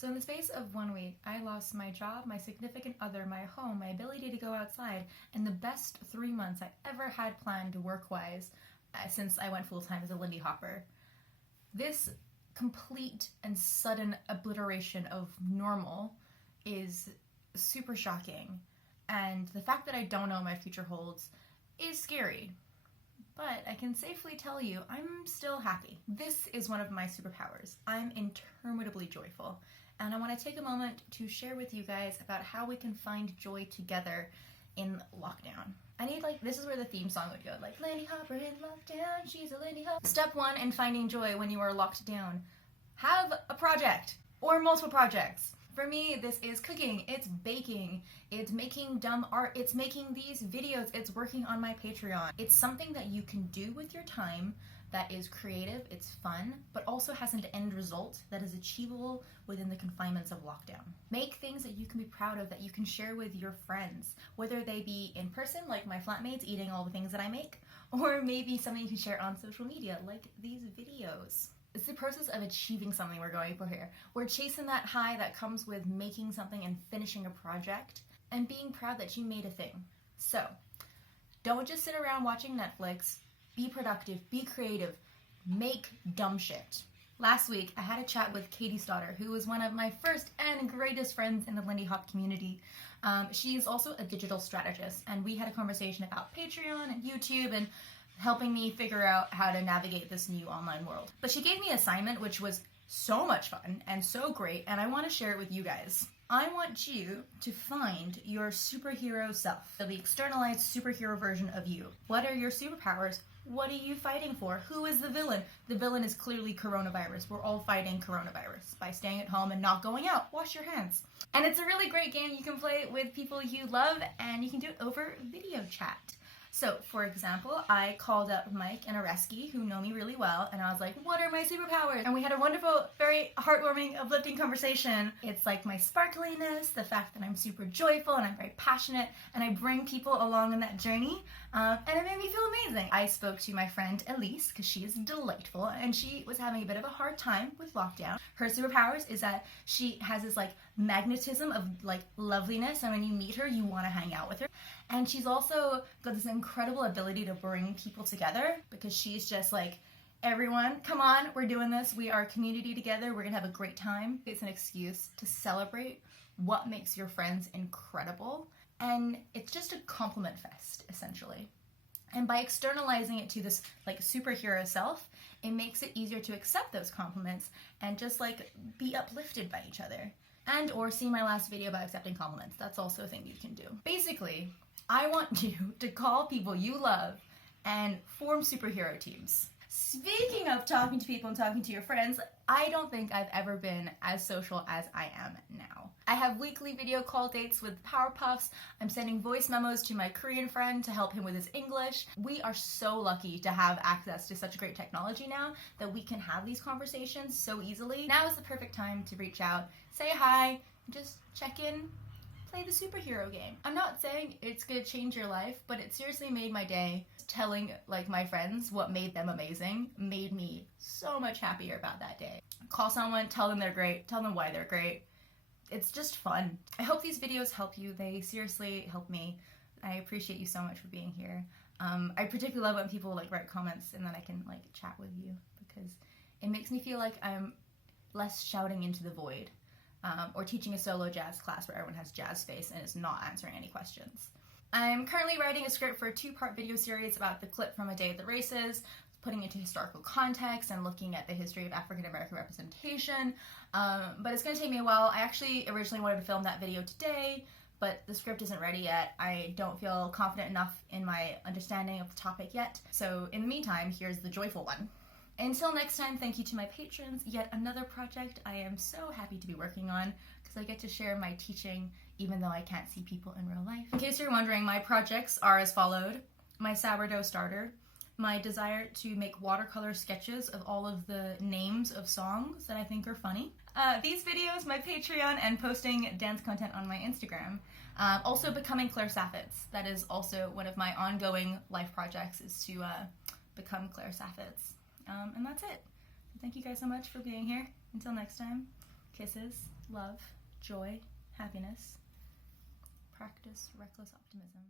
So in the space of 1 week, I lost my job, my significant other, my home, my ability to go outside, and the best 3 months I ever had planned work-wise since I went full-time as a Lindy hopper. This complete and sudden obliteration of normal is super shocking, and the fact that I don't know what my future holds is scary. But I can safely tell you, I'm still happy. This is one of my superpowers. I'm interminably joyful. And I want to take a moment to share with you guys about how we can find joy together in lockdown. This is where the theme song would go, like, Lindy Hopper in lockdown, she's a Lindy Hopper. Step 1 in finding joy when you are locked down. Have a project, or multiple projects. For me, this is cooking, it's baking, it's making dumb art, it's making these videos, it's working on my Patreon. It's something that you can do with your time that is creative, it's fun, but also has an end result that is achievable within the confinements of lockdown. Make things that you can be proud of, that you can share with your friends, whether they be in person, like my flatmates eating all the things that I make, or maybe something you can share on social media, like these videos. It's the process of achieving something we're going for here. We're chasing that high that comes with making something and finishing a project and being proud that you made a thing. So, don't just sit around watching Netflix. Be productive, be creative, make dumb shit. Last week, I had a chat with Katie Stoddard, who was one of my first and greatest friends in the Lindy Hop community. She's also a digital strategist, and we had a conversation about Patreon and YouTube and helping me figure out how to navigate this new online world. But she gave me an assignment which was so much fun and so great, and I want to share it with you guys. I want you to find your superhero self, the externalized superhero version of you. What are your superpowers? What are you fighting for? Who is the villain? The villain is clearly coronavirus. We're all fighting coronavirus by staying at home and not going out. Wash your hands. And it's a really great game you can play with people you love, and you can do it over video chat. So, for example, I called up Mike and Areski, who know me really well, and I was like, what are my superpowers? And we had a wonderful, very heartwarming, uplifting conversation. It's like my sparkliness, the fact that I'm super joyful and I'm very passionate, and I bring people along on that journey, and it made me feel amazing. I spoke to my friend Elise, because she is delightful, and she was having a bit of a hard time with lockdown. Her superpowers is that she has this magnetism of loveliness, and when you meet her, you want to hang out with her. And she's also got this incredible ability to bring people together, because she's just like, everyone, come on, we're doing this. We are a community together. We're going to have a great time. It's an excuse to celebrate what makes your friends incredible. And it's just a compliment fest, essentially. And by externalizing it to this superhero self, it makes it easier to accept those compliments and just be uplifted by each other. And or see my last video about accepting compliments. That's also a thing you can do. Basically, I want you to call people you love and form superhero teams. Speaking of talking to people and talking to your friends, I don't think I've ever been as social as I am now. I have weekly video call dates with Powerpuffs. I'm sending voice memos to my Korean friend to help him with his English. We are so lucky to have access to such great technology now that we can have these conversations so easily. Now is the perfect time to reach out, say hi, just check in, play the superhero game. I'm not saying it's gonna change your life, but it seriously made my day. Telling my friends what made them amazing made me so much happier about that day. Call someone, tell them they're great, tell them why they're great. It's just fun. I hope these videos help you. They seriously help me. I appreciate you so much for being here. I particularly love when people write comments and then I can chat with you, because it makes me feel like I'm less shouting into the void. Or teaching a solo jazz class where everyone has jazz face and is not answering any questions. I'm currently writing a script for a 2-part video series about the clip from A Day at the Races, putting it into historical context and looking at the history of African American representation, but it's going to take me a while. I actually originally wanted to film that video today, but the script isn't ready yet. I don't feel confident enough in my understanding of the topic yet, so in the meantime, here's the joyful one. Until next time, thank you to my patrons. Yet another project I am so happy to be working on, because I get to share my teaching even though I can't see people in real life. In case you're wondering, my projects are as followed. My sourdough starter, my desire to make watercolor sketches of all of the names of songs that I think are funny. These videos, my Patreon, and posting dance content on my Instagram. Also becoming Claire Saffitz. That is also one of my ongoing life projects, is to become Claire Saffitz. And that's it. Thank you guys so much for being here. Until next time, Kisses, love, joy, happiness. Practice reckless optimism.